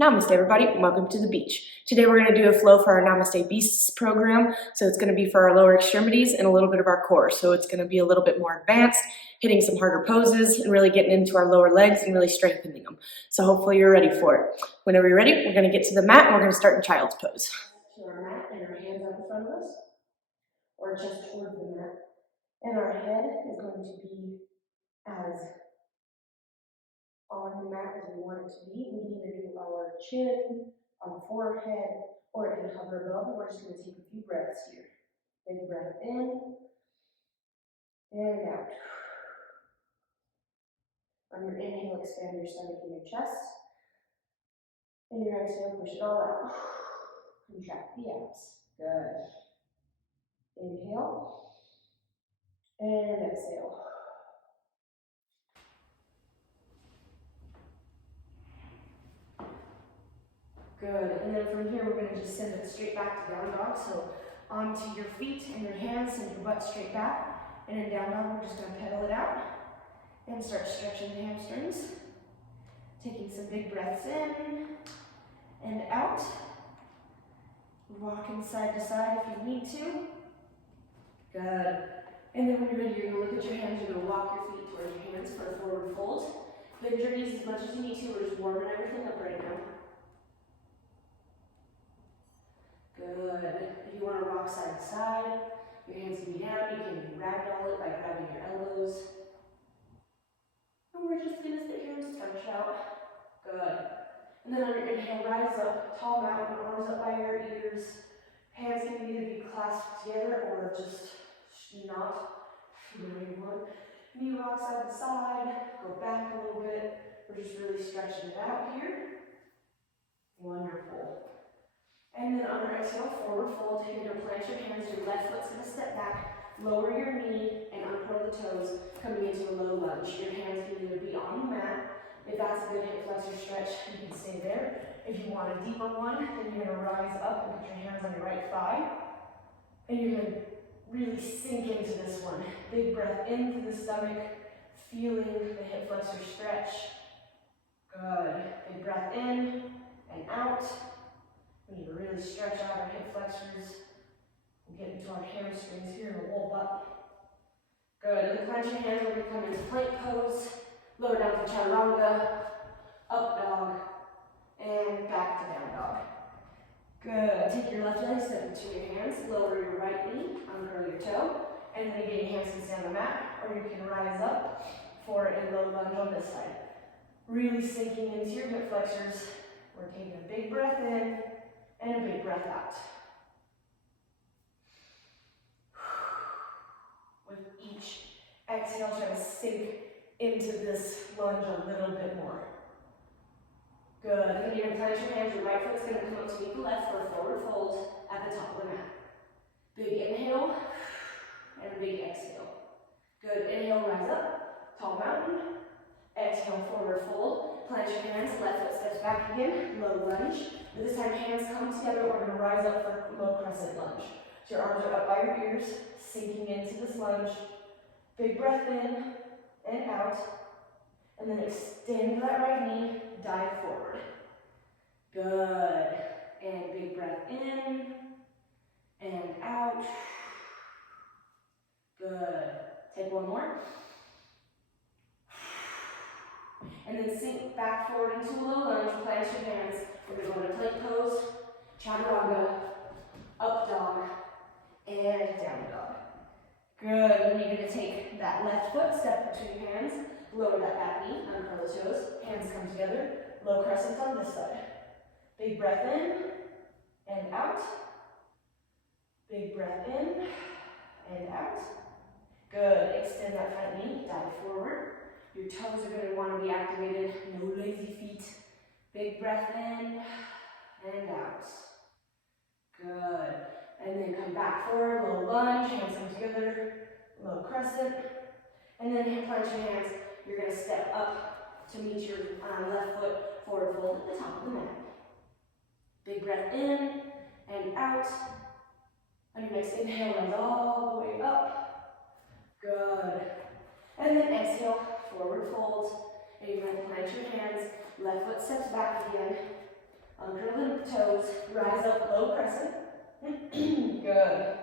Namaste everybody, and welcome to the beach. Today we're going to do a flow for our Namaste Beasts program. So it's going to be for our lower extremities and a little bit of our core. So it's going to be a little bit more advanced, hitting some harder poses and really getting into our lower legs and really strengthening them. So hopefully you're ready for it. Whenever you're ready, we're going to get to the mat and we're going to start in child's pose. To our mat and our hands out in front of us, or just toward the mat. And our head is going to be as on the mat as we want it to be. We can either do our chin, our forehead, or it can hover above. And we're just going to take a few breaths here. Big breath in and out. On your inhale, expand your stomach and your chest. And your exhale, push it all out. Contract the abs. Good. Inhale and exhale. Good, and then from here we're going to just send it straight back to down dog. So onto your feet and your hands, send your butt straight back. And in down dog, we're just going to pedal it out and start stretching the hamstrings. Taking some big breaths in and out. Rocking side to side if you need to. Good. And then when you're ready, you're going to look at your hands. You're going to walk your feet towards your hands for a forward fold. Bend your knees as much as you need to. We're just warming everything up right now. Good. If you want to rock side to side, your hands can be down. You can ragdoll it by grabbing your elbows. And we're just going to sit here and stretch out. Good. And then on your inhale, rise up, tall mountain, arms up by your ears. Hands can either be clasped together or just not. Whatever you want. Knee rock side to side. Go back a little bit. We're just really stretching it out here. Wonderful. And then on our exhale, forward fold. You're going to plant your hands. Your left foot's going to step back. Lower your knee and uncurl the toes, coming into a low lunge. Your hands can either be on the mat. If that's a good hip flexor stretch, you can stay there. If you want a deeper one, then you're going to rise up and put your hands on your right thigh. And you're going to really sink into this one. Big breath into the stomach, feeling the hip flexor stretch. Good. Big breath in and out. We need to really stretch out our hip flexors. We'll get into our hamstrings here and we'll roll up. Good. And then clench your hands when we come into plank pose. Lower down to chaturanga. Up dog. And back to down dog. Good. Take your left leg, step into your hands. Lower your right knee. Uncurl your toe. And then again, your hands can stay on the mat. Or you can rise up for a low lunge on this side. Really sinking into your hip flexors. We're taking a big breath in. And a big breath out. With each exhale, try to sink into this lunge a little bit more. Good. And then you're going to plant your hands. Your right foot's going to come up to meet the left for a forward fold at the top of the mat. Big inhale and a big exhale. Good. Inhale, rise up. Tall mountain. Exhale, forward fold. Plant your hands. Left foot steps back again. Low lunge. This time, hands come together. We're going to rise up for low crescent lunge. So your arms are up by your ears, sinking into this lunge. Big breath in and out. And then extend that right knee, dive forward. Good. And big breath in and out. Good. Take one more. And then sink back forward into a low lunge. Plant your hands. We're going to go into plank pose, chaturanga, up dog, and down dog. Good. And then you're going to take that left foot, step between your hands, lower that back knee, uncurl the toes, hands come together, low crescent on this side. Big breath in and out. Big breath in and out. Good. Extend that front knee, dive forward. Your toes are going to want to be activated, no lazy feet. Big breath in and out. Good. And then come back forward, low lunge, hands come together, low crescent. And then plant your hands. You're going to step up to meet your left foot, forward fold at the top of the mat. Big breath in and out. On your next inhale, rise all the way up. Good. And then exhale, forward fold. And you're going to plant your hands. Left foot steps back again. Uncurl the toes, rise up, low crescent. Good.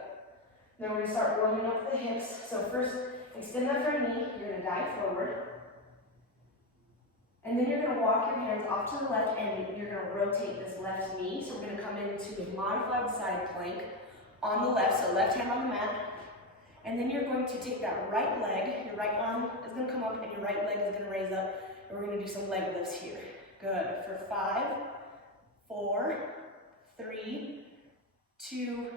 Then we're going to start warming up the hips. So first, extend that front knee. You're going to dive forward. And then you're going to walk your hands off to the left and you're going to rotate this left knee. So we're going to come into a modified side plank on the left. So left hand on the mat. And then you're going to take that right leg. Your right arm is going to come up and your right leg is going to raise up. And we're going to do some leg lifts here. Good. For 5, 4, 3, 2,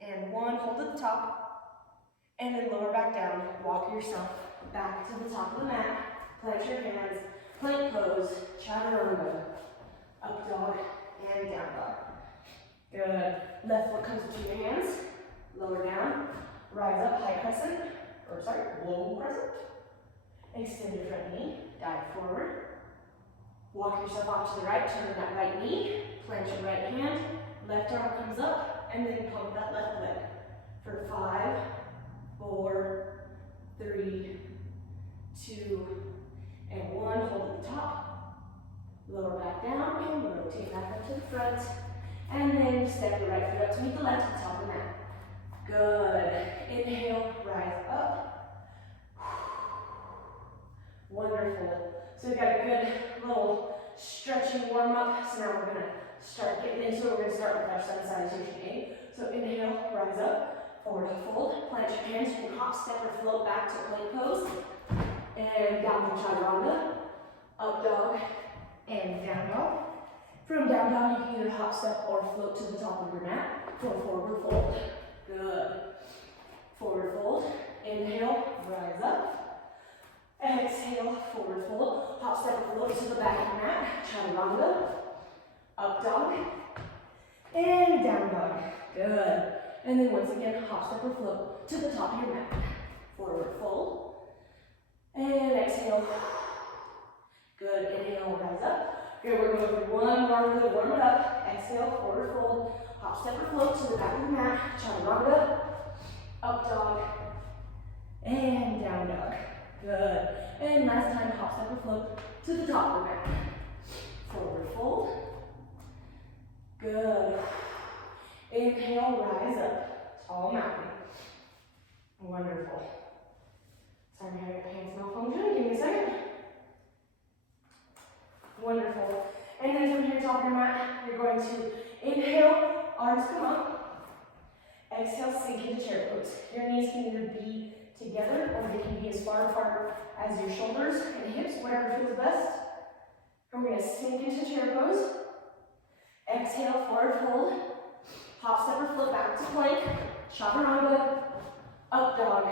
and 1. Hold at the top. And then lower back down. Walk yourself back to the top of the mat. Plant your hands. Plank pose. Chaturanga. Up dog and down dog. Good. Left foot comes between your hands. Lower down. Rise up, high crescent. Low crescent. Extend your front knee. Dive forward. Walk yourself off to the right. Turn that right knee. Plant your right hand. Left arm comes up. And then pump that left leg. For 5, 4, 3, 2, and 1. Hold at the top. Lower back down and rotate back up to the front. And then step your right foot up to meet the left at the top of the mat. Good. Inhale, rise up. Wonderful. So we've got a good little stretching warm up. So now we're going to start getting into it. We're going to start with our sun salutation A. So inhale, rise up, forward fold. Plant your hands. You can hop, step, or float back to plank pose. And down to chaturanga. Up dog and down dog. From down dog, you can either hop, step, or float to the top of your mat for forward fold. Good. Forward fold. Inhale, rise up. Exhale, forward fold. Hop, step, or float to the back of the mat. Chaturanga. Up dog. And down dog. Good. And then once again, hop, step, or float to the top of your mat. Forward fold. And exhale. Good. Inhale, rise up. Good. We're going to go through one more good. Warm it up. Exhale, forward fold. Hop, step, or float to the back of the mat. Chaturanga. Up dog. And down dog. Good. And last time, hop, step, or float to the top of the mat. Forward fold. Good. Inhale, rise up. Tall mountain. Wonderful. Sorry, I'm having a pants malfunction. Give me a second. Wonderful. And then from here, top of your mat, you're going to inhale, arms come up. Exhale, sink into chair pose. Your knees can either be together or they can be as far apart as your shoulders and hips, whatever feels best. And we're going to sink into chair pose. Exhale, forward fold. Hop, step, or float back to plank. Chaturanga. Up dog.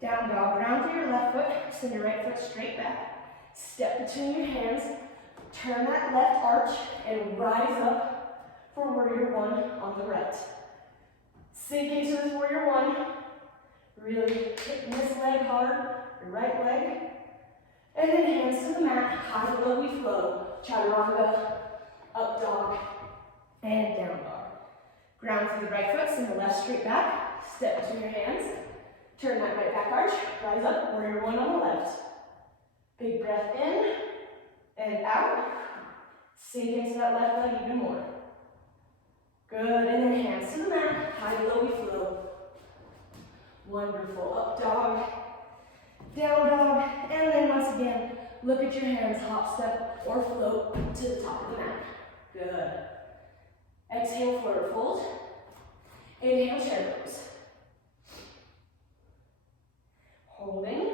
Down dog. Ground through your left foot. Send your right foot straight back. Step between your hands. Turn that left arch and rise up for warrior one on the right. Sink into this warrior one. Really hitting this leg hard. Your right leg. And then hands to the mat. High to low we flow. Chaturanga. Up dog. And down dog. Ground through the right foot. Send the left straight back. Step between your hands. Turn that right back arch. Rise up. Warrior one on the left. Big breath in and out. Sink into that left leg even more. Good. And then hands to the mat. High to low we flow. Wonderful. Up dog. Down dog. And then once again, look at your hands. Hop, step, or float to the top of the mat. Good. Exhale, forward fold. Inhale, chair pose. Holding.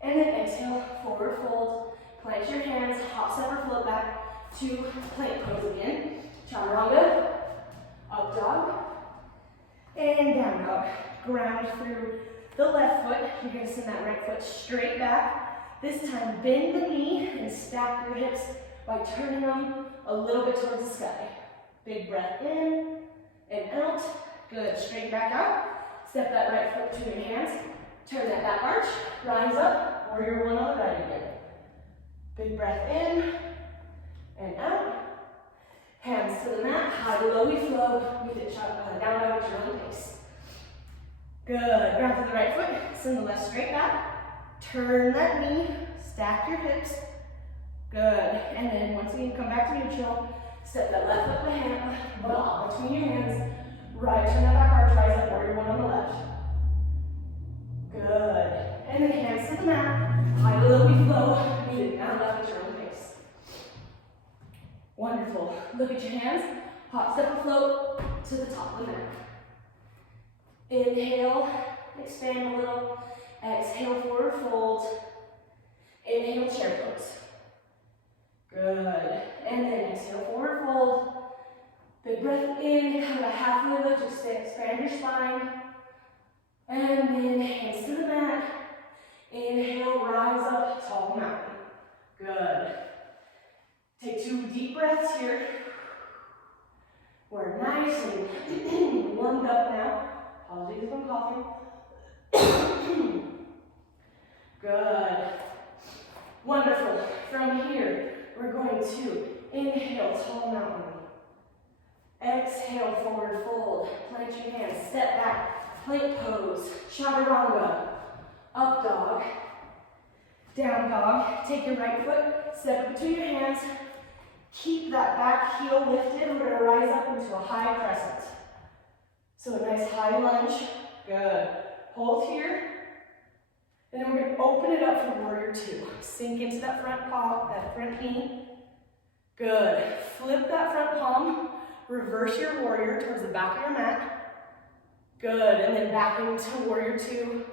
And then exhale, forward fold. Plant your hands, hop, step, or float back to plank pose again. Chaturanga. Up dog. And down dog. Ground through the left foot. You're going to send that right foot straight back. This time, bend the knee and stack your hips by turning them a little bit towards the sky. Big breath in and out. Good. Straight back out. Step that right foot between your hands. Turn that back arch. Rise up. Warrior one on the right again. Big breath in and out. Hands to the mat. High to low we flow. With it down dog at your own pace. Good. Ground through the right foot. Send the left straight back. Turn that knee. Stack your hips. Good. And then once again, come back to neutral. Step that left foot between your hands. Right, turn that back arch, rise up, warrior one on the left. Good. And then hands to the mat. High to low, we flow. Meet it down left at your own pace. Wonderful. Look at your hands. Hop, step, or float to the top of the mat. Inhale, expand a little. Exhale, forward fold. Inhale, chair pose. Good. And then exhale, forward fold. Big breath in, come to halfway lift, just expand your spine. And then hands to the mat. Inhale, rise up, tall mountain. Good. Take 2 deep breaths here. We're nice and warmed up now. Apologies if I'm coughing. Good. Wonderful. From here, we're going to inhale, tall mountain. Exhale, forward fold. Plant your hands, step back, plank pose, chaturanga, up dog, down dog. Take your right foot, step it between your hands. Keep that back heel lifted. We're going to rise up into a high crescent. So a nice high lunge. Good. Hold here. And then we're going to open it up for warrior two. Sink into that front paw, that front knee. Good. Flip that front palm. Reverse your warrior towards the back of your mat. Good. And then back into warrior two.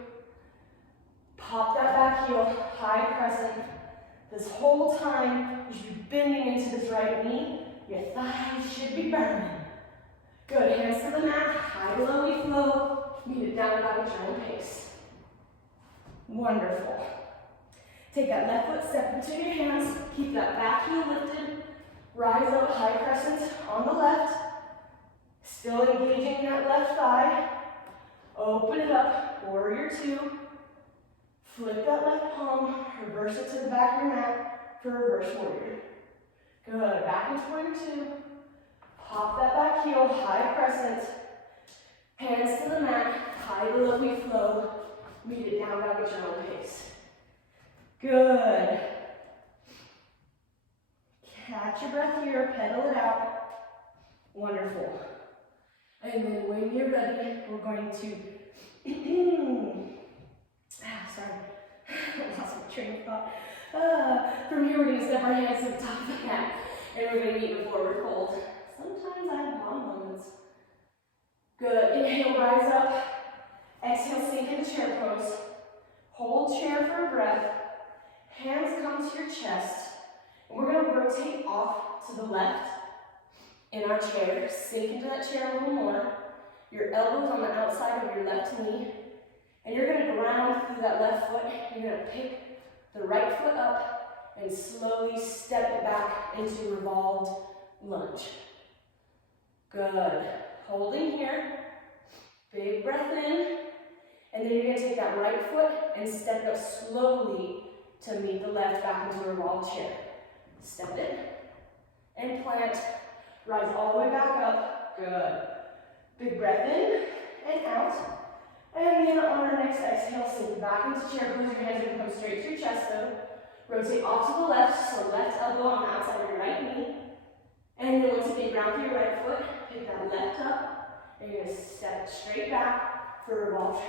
Pop that back heel, high crescent. This whole time, you should be bending into this right knee. Your thighs should be burning. Good. Hands to the mat. High to low, we flow. Meet it down dog at your own pace. Wonderful. Take that left foot, step into your hands. Keep that back heel lifted. Rise up, high crescent on the left. Still engaging that left thigh. Open it up, warrior two. Flip that left palm, reverse it to the back of your mat for reverse warrior. Good, back into warrior two. Pop that back heel, high crescent. Hands to the mat, high to low, we flow. Meet it down dog at your own pace. Good. Catch your breath here, pedal it out. Wonderful. And then when you're ready, we're going to, sorry, I lost my train of thought. From here, we're going to step our hands to the top of the mat, and we're going to meet in forward fold. Sometimes I have long moments. Good. Inhale, rise up. Exhale, sink into chair pose. Hold chair for a breath. Hands come to your chest. And we're going to rotate off to the left in our chair. Sink into that chair a little more. Your elbows on the outside of your left knee. And you're going to ground through that left foot. You're going to pick the right foot up and slowly step it back into revolved lunge. Good. Holding here. Big breath in. And then you're going to take that right foot and step it up slowly to meet the left back into a revolved chair. Step in and plant. Rise all the way back up. Good. Big breath in and out. And then on our next exhale, sink back into chair pose. Your hands are going to come straight to your chest though. Rotate off to the left, so left elbow on the outside of your right knee. And then once again, ground through your right foot, pick that left up, and you're going to step straight back for revolve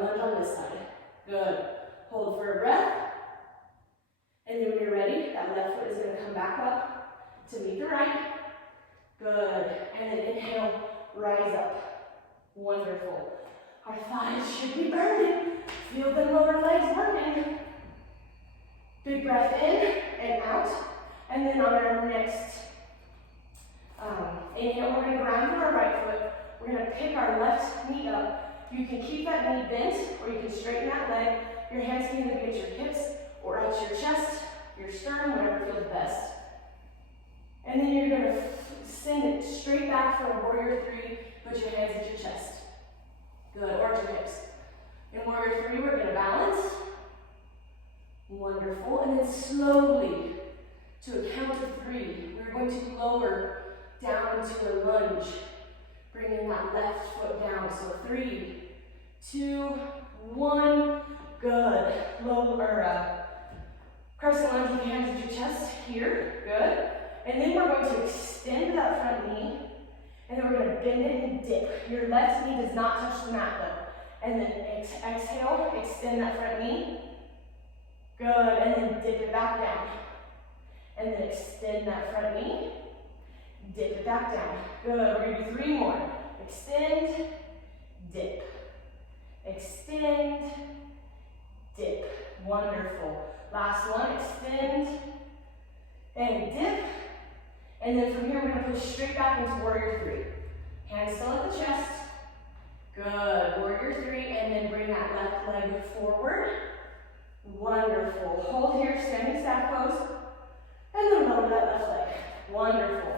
lunge on this side. Good. Hold for a breath. And then when you're ready, that left foot is going to come back up to meet the right. Good. And then inhale, rise up. Wonderful. Our thighs should be burning. Feel the lower legs burning. Big breath in and out. And then on our next inhale, we're going to ground through our right foot. We're going to pick our left knee up. You can keep that knee bent, or you can straighten that leg. Your hands can either be at your hips or at your chest, your sternum, whatever feels best. And then you're going to send it straight back for a warrior three. Put your hands at your chest. Good, or at your hips. In warrior three, we're going to balance. Wonderful. And then slowly, to a count of three, we're going to lower down into a lunge. Bringing that left foot down. So 3, 2, 1. Good. left knee does not touch the mat though. And then exhale, extend that front knee. Good, and then dip it back down. And then extend that front knee. Dip it back down. Good, we're gonna do 3 more. Extend, dip. Extend, dip. Wonderful. Last one, extend, and dip. And then from here, we're gonna push straight back into warrior 3. Hands still at the chest. Good, warrior 3, and then bring that left leg forward. Wonderful. Hold here, standing staff pose. And then lower that left leg. Wonderful.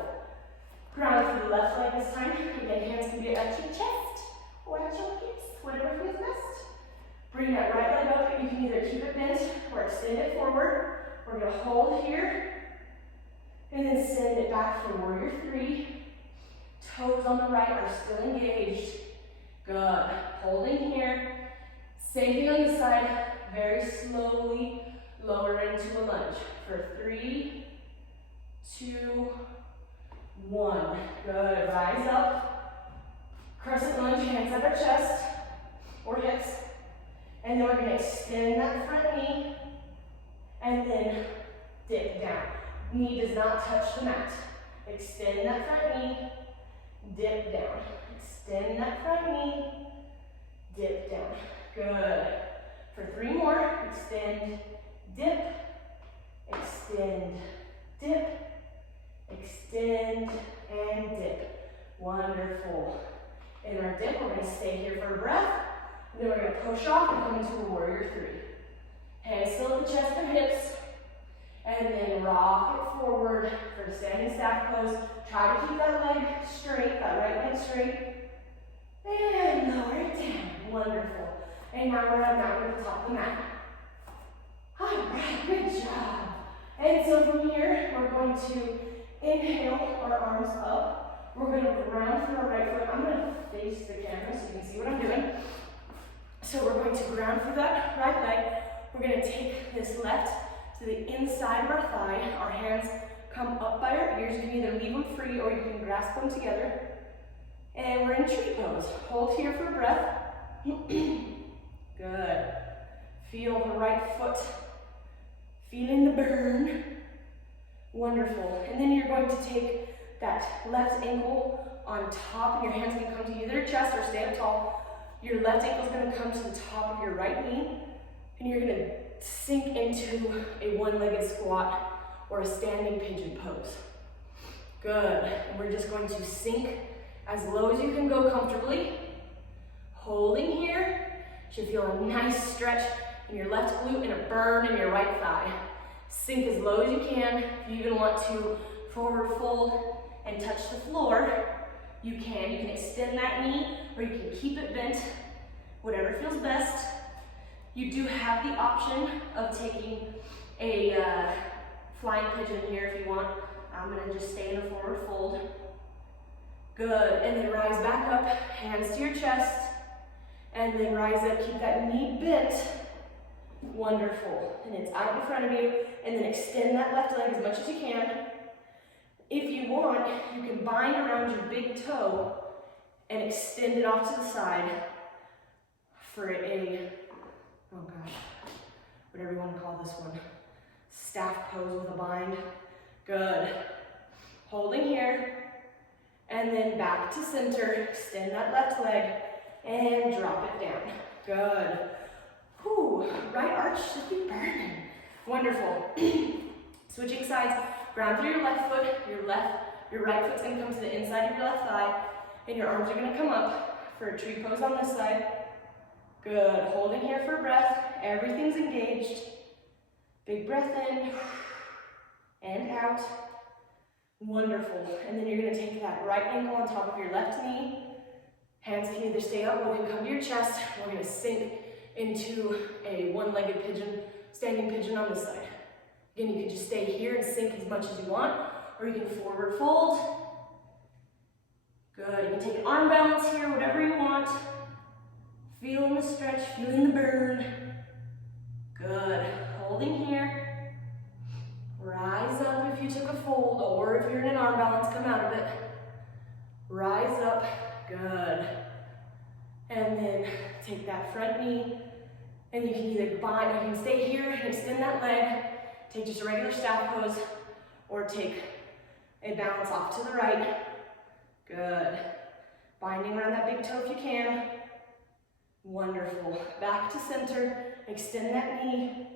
Ground through the left leg this time. Again, hands can be at your chest or at your hips, whatever feels best. Bring that right leg up. You can either keep it bent or extend it forward. We're going to hold here and then send it back for warrior 3. Toes on the right are still engaged. Good. Holding here. Same thing on this side. Very slowly lower into a lunge for 3, 2, 1. Good. Rise up. Crescent lunge, hands at our chest or hips. And then we're going to extend that front knee and then dip down. Knee does not touch the mat. Extend that front knee, dip down. Extend that front knee, dip down. Good. For 3 more, extend, dip, extend, dip, extend, and dip. Wonderful. In our dip, we're going to stay here for a breath. And then we're going to push off and come into a warrior 3. Hands still at the chest or hips. And then rock it forward for standing staff pose. Try to keep that leg straight, that right leg straight. And lower it down. Wonderful. And now we're down at the top of the mat. All right, good job. And so from here, we're going to inhale our arms up. We're going to ground through our right foot. I'm going to face the camera so you can see what I'm doing. So we're going to ground through that right leg. We're going to take this left to the inside of our thigh. Our hands come up by our ears. You can either leave them free or you can grasp them together. And we're in tree pose. Hold here for breath. Good. Feel the right foot. Feeling the burn. Wonderful. And then you're going to take that left ankle on top, and your hands can come to either your chest or stay up tall. Your left ankle is going to come to the top of your right knee, and you're going to sink into a one-legged squat or a standing pigeon pose. Good. And we're just going to sink as low as you can go comfortably. Holding here. Should feel a nice stretch in your left glute and a burn in your right thigh. Sink as low as you can. If you even want to forward fold and touch the floor, you can. You can extend that knee or you can keep it bent, whatever feels best. You do have the option of taking a flying pigeon here if you want. I'm going to just stay in a forward fold. Good. And then rise back up, hands to your chest. And then rise up, keep that knee bent. Wonderful. And it's out in front of you. And then extend that left leg as much as you can. If you want, you can bind around your big toe and extend it off to the side for a, oh gosh, whatever you want to call this one. Staff pose with a bind. Good. Holding here. And then back to center. Extend that left leg. And drop it down. Good. Whew, right arch should be burning. Wonderful. Switching sides, ground through your left foot, your right foot's gonna come to the inside of your left thigh, and your arms are gonna come up for a tree pose on this side. Good, holding here for breath, everything's engaged. Big breath in, and out. Wonderful, and then you're gonna take that right ankle on top of your left knee. Hands can either stay up or they can come to your chest. We're gonna sink into a one-legged pigeon, standing pigeon on this side. Again, you can just stay here and sink as much as you want, or you can forward fold. Good, you can take an arm balance here, whatever you want. Feeling the stretch, feeling the burn. Good, holding here. Rise up if you took a fold, or if you're in an arm balance, come out of it. Rise up, good. that front knee, and you can either bind, you can stay here and extend that leg, take just a regular staff pose, or take a balance off to the right. Good. Binding around that big toe if you can. Wonderful. Back to center, extend that knee,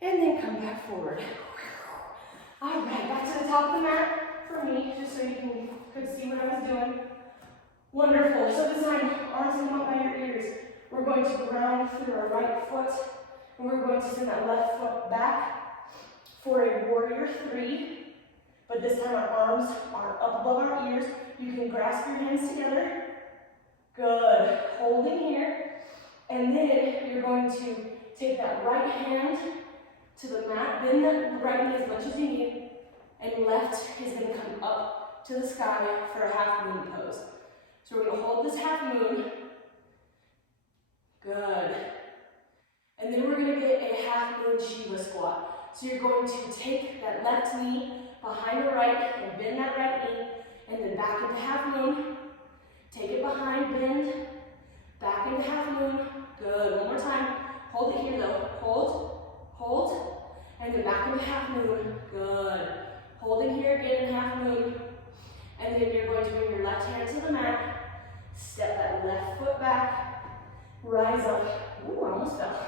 and then come back forward. All right, back to the top of the mat for me, just so you could see what I was doing. Wonderful. So this time, arms come up by your ears. We're going to ground through our right foot, and we're going to send that left foot back for a warrior 3. But this time our arms are up above our ears. You can grasp your hands together. Good. Holding here. And then you're going to take that right hand to the mat, bend the right knee as much as you need, and left is going to come up to the sky for a half moon pose. So we're going to hold this half moon. Good. And then we're going to get a half moon Shiva squat. So you're going to take that left knee behind the right and bend that right knee, and then back into half moon. Take it behind, bend, back into half moon. Good. One more time. Hold it here though. Hold, hold, and then back into half moon. Good. Holding here again in half moon. And then you're going to bring your left hand to the mat. Step that left foot back. Rise up. Ooh, I almost fell.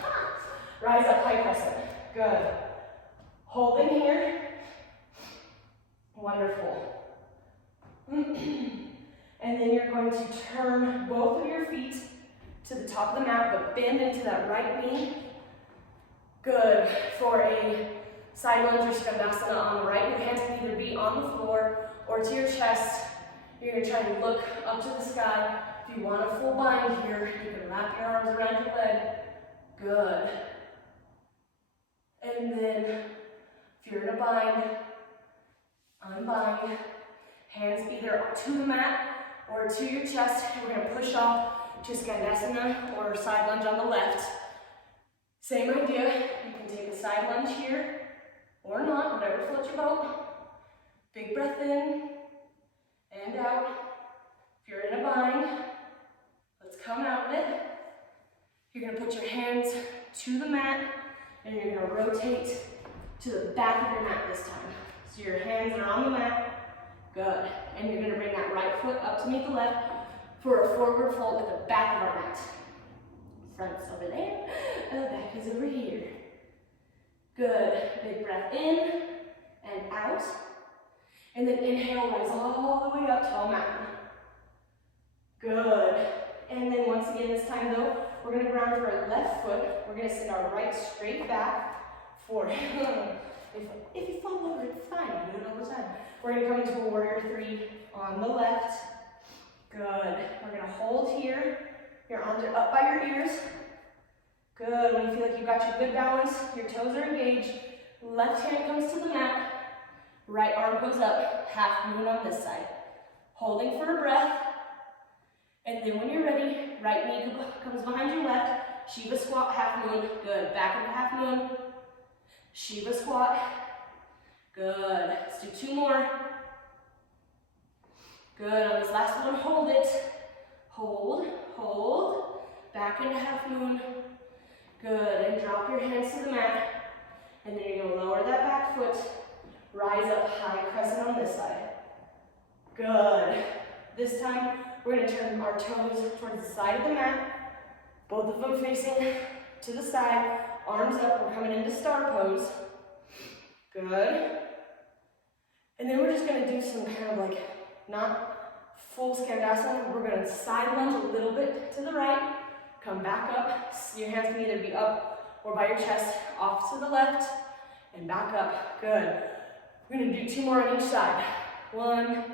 Rise up, high crescent. Good. Holding here. Wonderful. And then you're going to turn both of your feet to the top of the mat, but bend into that right knee. Good. For a side lunge or skandasana on the right, your hands can either be on the floor or to your chest. You're going to try and look up to the sky. If you want a full bind here, you can wrap your arms around your leg. Good. And then, if you're in a bind, unbind. Hands either to the mat or to your chest. We're going to push off to skandasana or side lunge on the left. Same idea. You can take a side lunge here or not, whatever floats your boat. Big breath in and out. If you're in a bind, let's come out of it. You're going to put your hands to the mat and you're going to rotate to the back of your mat this time. So your hands are on the mat. Good. And you're going to bring that right foot up to meet the left for a forward fold at the back of our mat. Front's over there, back is over here. Good. Big breath in and out. And then inhale, rise all the way up, tall mountain. Good. And then once again, this time though, we're going to ground through our left foot. We're going to send our right straight back for, if you fall over, it's fine. You do it all the time. We're going to come into a warrior 3 on the left. Good. We're going to hold here. Your arms are up by your ears. Good. When you feel like you've got your good balance, your toes are engaged. Left hand comes to the mat. Right arm goes up. Half moon on this side. Holding for a breath. And then when you're ready, right knee comes behind your left. Shiva squat, half moon. Good. Back into half moon. Shiva squat. Good. Let's do 2 more. Good. On this last one, hold it. Hold, hold. Back into half moon. Good. And drop your hands to the mat. And then you're going to lower that back foot. Rise up high crescent on this side. Good. This time, we're going to turn our toes towards the side of the mat. Both of them facing to the side. Arms up. We're coming into star pose. Good. And then we're just going to do some kind of like, not full skandasana. We're going to side lunge a little bit to the right. Come back up. Your hands can either be up or by your chest. Off to the left and back up. Good. We're going to do 2 more on each side. 1,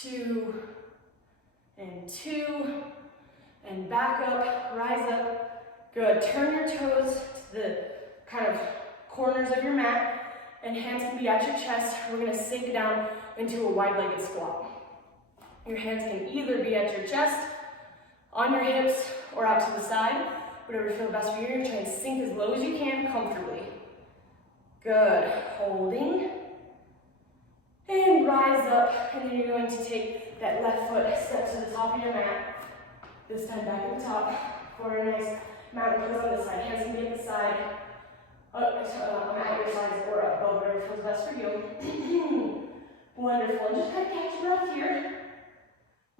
2, and 2, and back up, rise up. Good. Turn your toes to the kind of corners of your mat, and hands can be at your chest. We're going to sink down into a wide-legged squat. Your hands can either be at your chest, on your hips, or out to the side. Whatever feels best for you. You're going to try and sink as low as you can comfortably. Good. Holding. And rise up. And then you're going to take that left foot, step to the top of your mat. This time back at the top for a nice mountain pose on this side. Hands can be at the side, at your sides or up above, whatever feels best for you. Wonderful. And just kind of catch your breath here.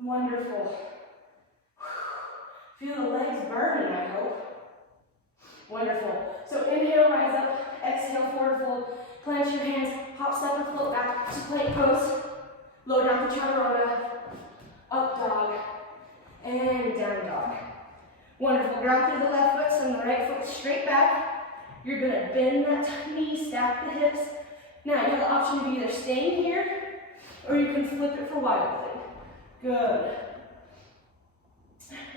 Wonderful. Feel the legs burning, I hope. Wonderful. So inhale, rise up. Exhale, forward fold. Plant your hands. Hop, step, and float back to plank pose. Lower down to chaturanga. Up dog. And down dog. Wonderful. Ground through the left foot, send the right foot straight back. You're going to bend that knee, stack the hips. Now you have the option of either staying here or you can flip it for wild thing. Good.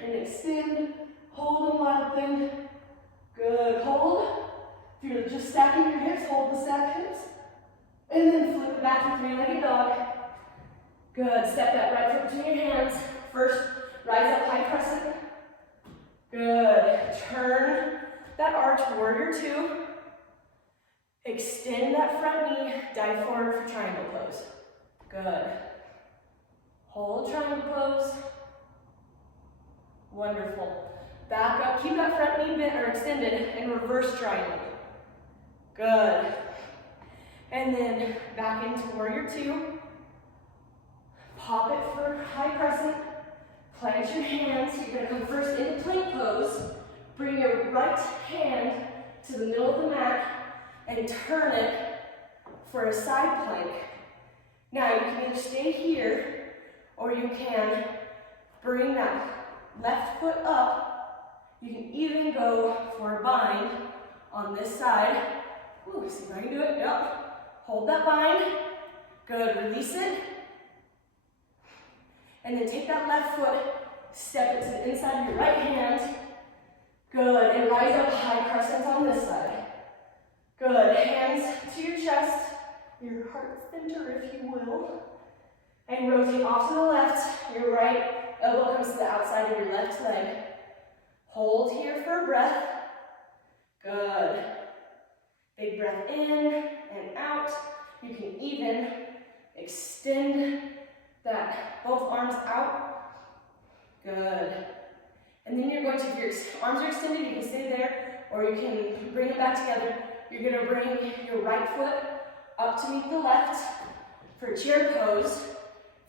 And extend, hold and wild thing. Good. Hold. If you're just stacking your hips, hold the stacked hips. And then flip it back to three-legged dog. Good. Step that right foot between your hands. First, rise up, high crescent. Good. Turn that arch, warrior two. Extend that front knee, dive forward for triangle pose. Good. Hold triangle pose. Wonderful. Back up, keep that front knee bent or extended and reverse triangle. Good. And then back into warrior two. Pop it for high crescent. Plant your hands. You're going to come first into plank pose. Bring your right hand to the middle of the mat and turn it for a side plank. Now you can either stay here or you can bring that left foot up. You can even go for a bind on this side. Ooh, see if I can do it. Yep. Hold that bind. Good. Release it. And then take that left foot, step it to the inside of your right hand. Good. And rise up high crescent on this side. Good. Hands to your chest, your heart center, if you will. And rotate off to the left. Your right elbow comes to the outside of your left leg. Hold here for a breath. Good. Big breath in and out. You can even extend that, both arms out. Good. And then you're going to, if your arms are extended, you can stay there, or you can bring them back together. You're going to bring your right foot up to meet the left for chair pose.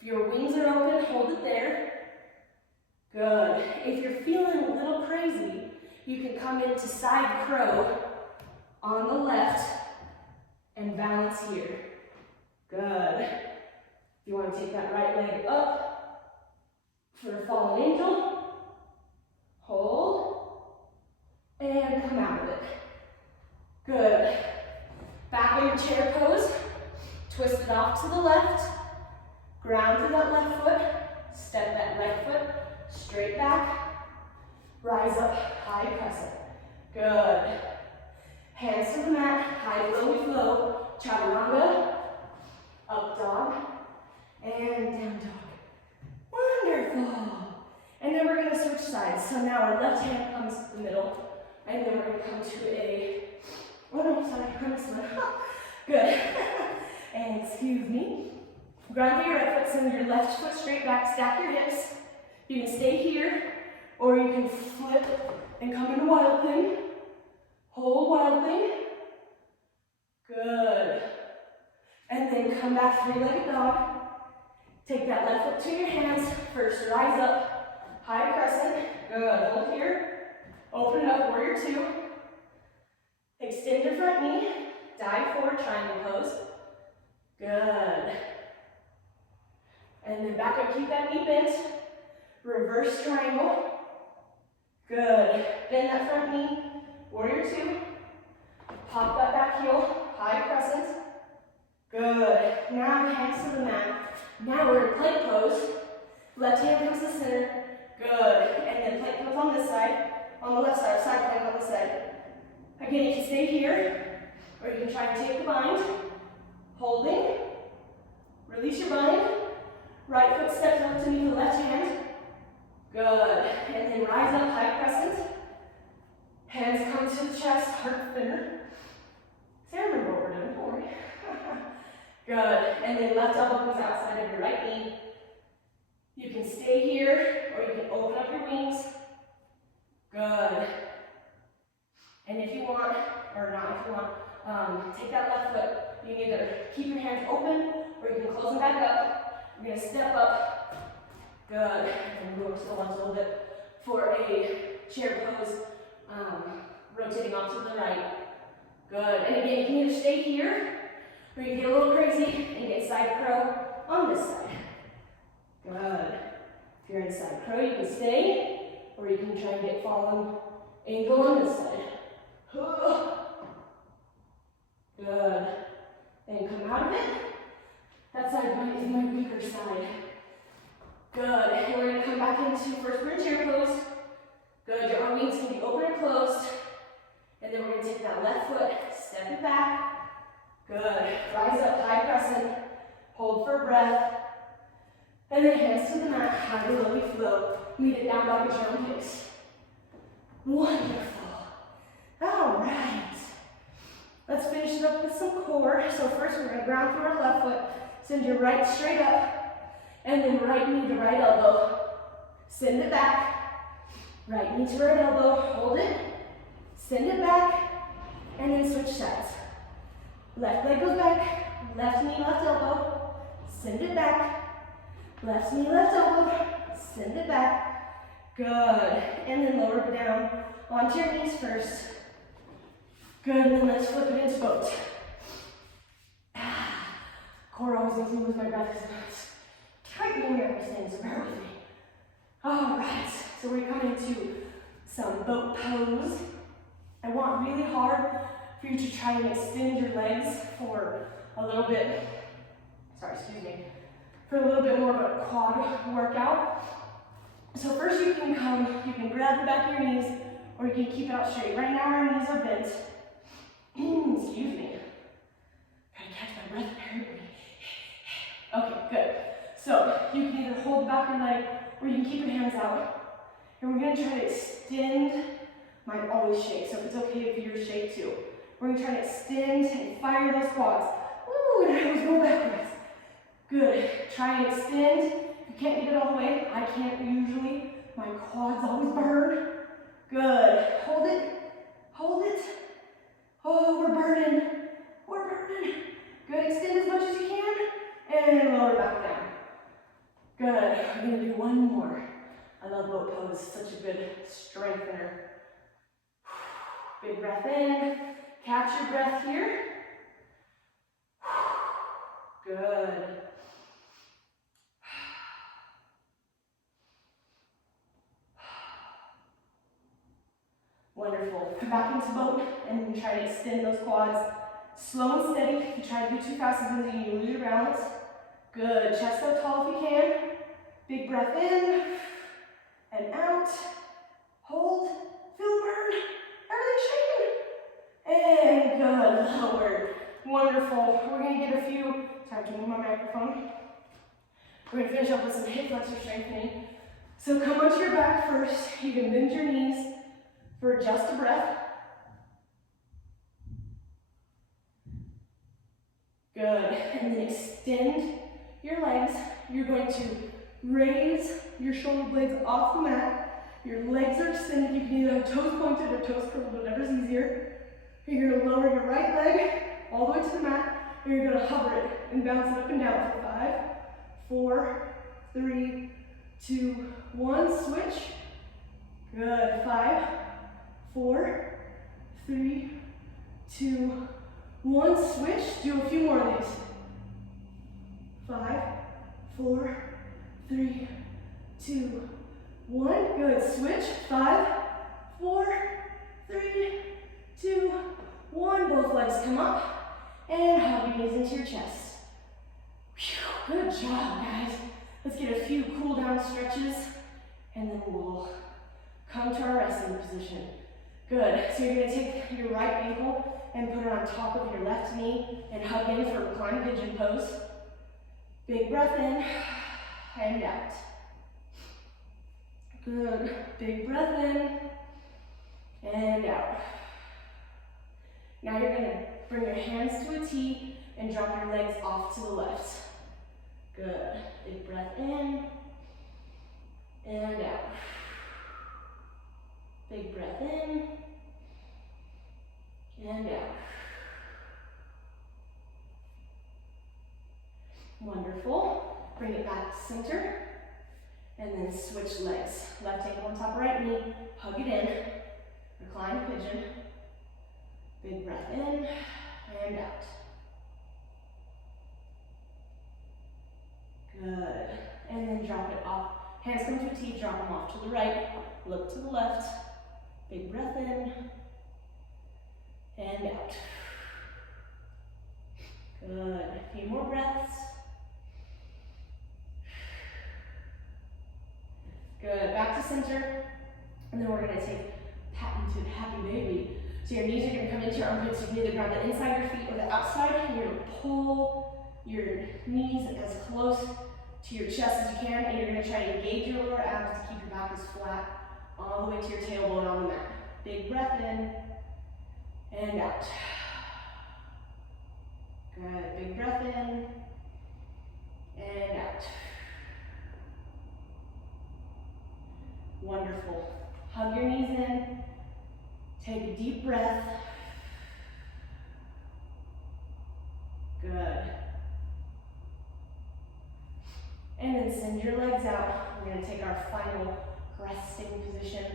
If your wings are open, hold it there. Good. If you're feeling a little crazy, you can come into side crow on the left and balance here. Good. You want to take that right leg up for a fallen angel. Hold. And come out of it. Good. Back into chair pose. Twist it off to the left. Ground through that left foot. Step that right foot straight back. Rise up, high crescent. Good. Hands to the mat, high flowy flow. Chaturanga. Up dog. And down dog. Wonderful. And then we're going to switch sides. So now our left hand comes to the middle. And then we're going to come to a, oh no, sorry, I missed one. Good. And excuse me. Ground through your right foot, send your left foot straight back, stack your hips. You can stay here, or you can flip and come into wild thing. Hold wild thing. Good. And then come back three-legged dog. Take that left foot to your hands. First, rise up, high crescent. Good. Hold here. Open it up, warrior two. Extend your front knee. Dive forward, triangle pose. Good. And then back up, keep that knee bent. Reverse triangle. Good. Bend that front knee. Warrior two. Pop that back heel. High crescent. Good. Now hands to the mat. Now we're in plank pose. Left hand comes to center. Good. And then plank comes on this side. On the left side. Side plank on this side. Again, you can stay here. Or you can try and take the bind. Holding. Release your bind. Right foot steps up to meet the left hand. Good. And then rise up, high crescent. Hands come to the chest, heart thinner. See, I remember what we're doing, don't worry. Good. And then left elbow comes outside of your right knee. You can stay here, or you can open up your wings. Good. And if you want, or not if you want, take that left foot. You can either keep your hands open, or you can close them back up. You're going to step up. Good. And go to the lunge a little bit for a chair pose, rotating off to the right. Good. And again, you can either stay here, or you can get a little crazy and get side crow on this side. Good. If you're in side crow, you can stay, or you can try and get fallen angle on this side. Good. And come out of it. That side is my weaker side. Good. And we're going to come back into first bridge chair pose. Good. Your arm wings can be open or closed. And then we're going to take that left foot, step it back. Good. Rise up, high crescent. Hold for breath. And then hands to the mat, high below we flow. Meet it down dog at your own pace. Wonderful. All right. Let's finish it up with some core. So first we're going to ground through our left foot. Send your right straight up. And then right knee to right elbow. Send it back. Right knee to right elbow. Hold it. Send it back. And then switch sides. Left leg goes back. Left knee, left elbow. Send it back. Left knee, left elbow. Send it back. Good. And then lower it down onto your knees first. Good. And then let's flip it into boat. Core always makes me lose my breath because it's tight when you're understanding, so bear with me. All right. So we're coming to some boat pose. I want really hard for you to try and extend your legs for a little bit. For a little bit more of a quad workout. So first you can grab the back of your knees, or you can keep it out straight. Right now our knees are bent. Excuse me. Gotta catch my breath apparently. Okay, good. So you can either hold the back of your leg, or you can keep your hands out. And we're gonna try to extend, mine always shake, so if it's okay if yours shake too. We're gonna try to extend and fire those quads. Woo, and I always go backwards. Good. Try and extend. If you can't get it all the way, I can't usually. My quads always burn. Good. Hold it. Hold it. Oh, we're burning. We're burning. Good. Extend as much as you can. And lower back down. Good. We're going to do one more. I love boat pose. Such a good strengthener. Big breath in. Catch your breath here. Good. Wonderful. Come back into boat and try to extend those quads. Slow and steady. If you try to do too fast, you lose your balance. Good. Chest up tall if you can. Big breath in and out. Hold. Feel the burn. Everything's shaking. And good. Lower. Wonderful. We're going to get a few. Time to move my microphone. We're going to finish up with some hip flexor strengthening. So come onto your back first. You can bend your knees for just a breath. Good. And then extend your legs. You're going to raise your shoulder blades off the mat. Your legs are extended. You can either have toes pointed or toes curled, whatever's easier. You're going to lower your right leg all the way to the mat. And you're going to hover it and bounce it up and down for 5, 4, 3, 2, 1. Switch. Good. 5, 4, 3, 2, 1. Switch. Do a few more of these. 5, 4, 3, 2, 1. Good. Switch. 5, 4, 3, 2, 1. Both legs come up. And hug your knees into your chest. Whew, good job, guys. Let's get a few cool down stretches, and then we'll come to our resting position. Good. So you're going to take your right ankle and put it on top of your left knee and hug in for reclined pigeon pose. Big breath in and out. Good. Big breath in and out. Now you're going to bring your hands to a T and drop your legs off to the left. Good. Big breath in and out. Big breath in, and out. Wonderful. Bring it back to center, and then switch legs. Left ankle on top of right knee, hug it in, recline pigeon. Big breath in, and out. Good. And then drop it off. Hands come to a T, drop them off to the right, look to the left. Big breath in, and out. Good. A few more breaths. Good. Back to center. And then we're going to take pat into happy baby. So your knees are going to come into your armpits. You can either grab the inside of your feet or the outside. And you're going to pull your knees as close to your chest as you can. And you're going to try to engage your lower abs to keep your back as flat all the way to your tailbone on the mat. Big breath in and out. Good. Big breath in and out. Wonderful. Hug your knees in. Take a deep breath. Good. And then send your legs out. We're going to take our final resting position.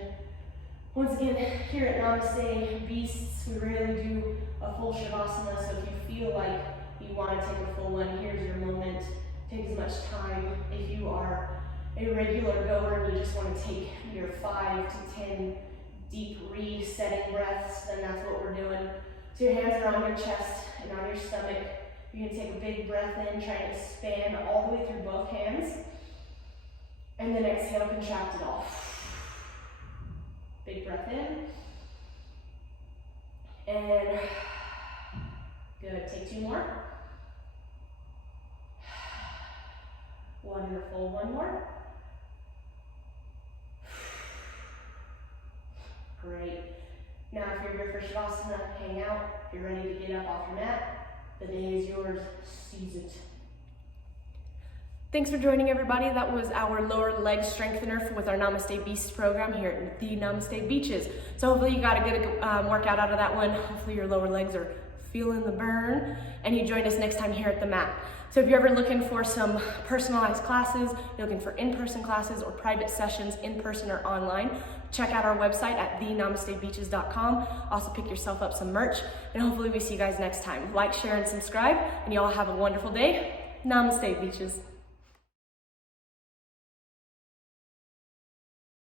Once again, here at Namaste Beasts, we rarely do a full Shavasana, so if you feel like you want to take a full one, here's your moment. Take as much time. If you are a regular goer and you just want to take your 5 to 10 deep resetting breaths, then that's what we're doing. So your hands are on your chest and on your stomach. You're going to take a big breath in, try and expand all the way through both hands. And then exhale, contract it off. Big breath in. And good. Take 2 more. Wonderful. 1 more. Great. Now if you're here for Shavasana, hang out. If you're ready to get up off your mat, the day is yours. Seize it. Thanks for joining, everybody. That was our lower leg strengthener with our Namaste Beasts program here at the Namaste Beaches. So hopefully you got a good workout out of that one. Hopefully your lower legs are feeling the burn, and you join us next time here at the mat. So if you're ever looking for some personalized classes, you're looking for in-person classes or private sessions, in person or online, check out our website at thenamastebeaches.com. Also pick yourself up some merch, and hopefully we see you guys next time. Like, share, and subscribe, and you all have a wonderful day. Namaste, Beaches.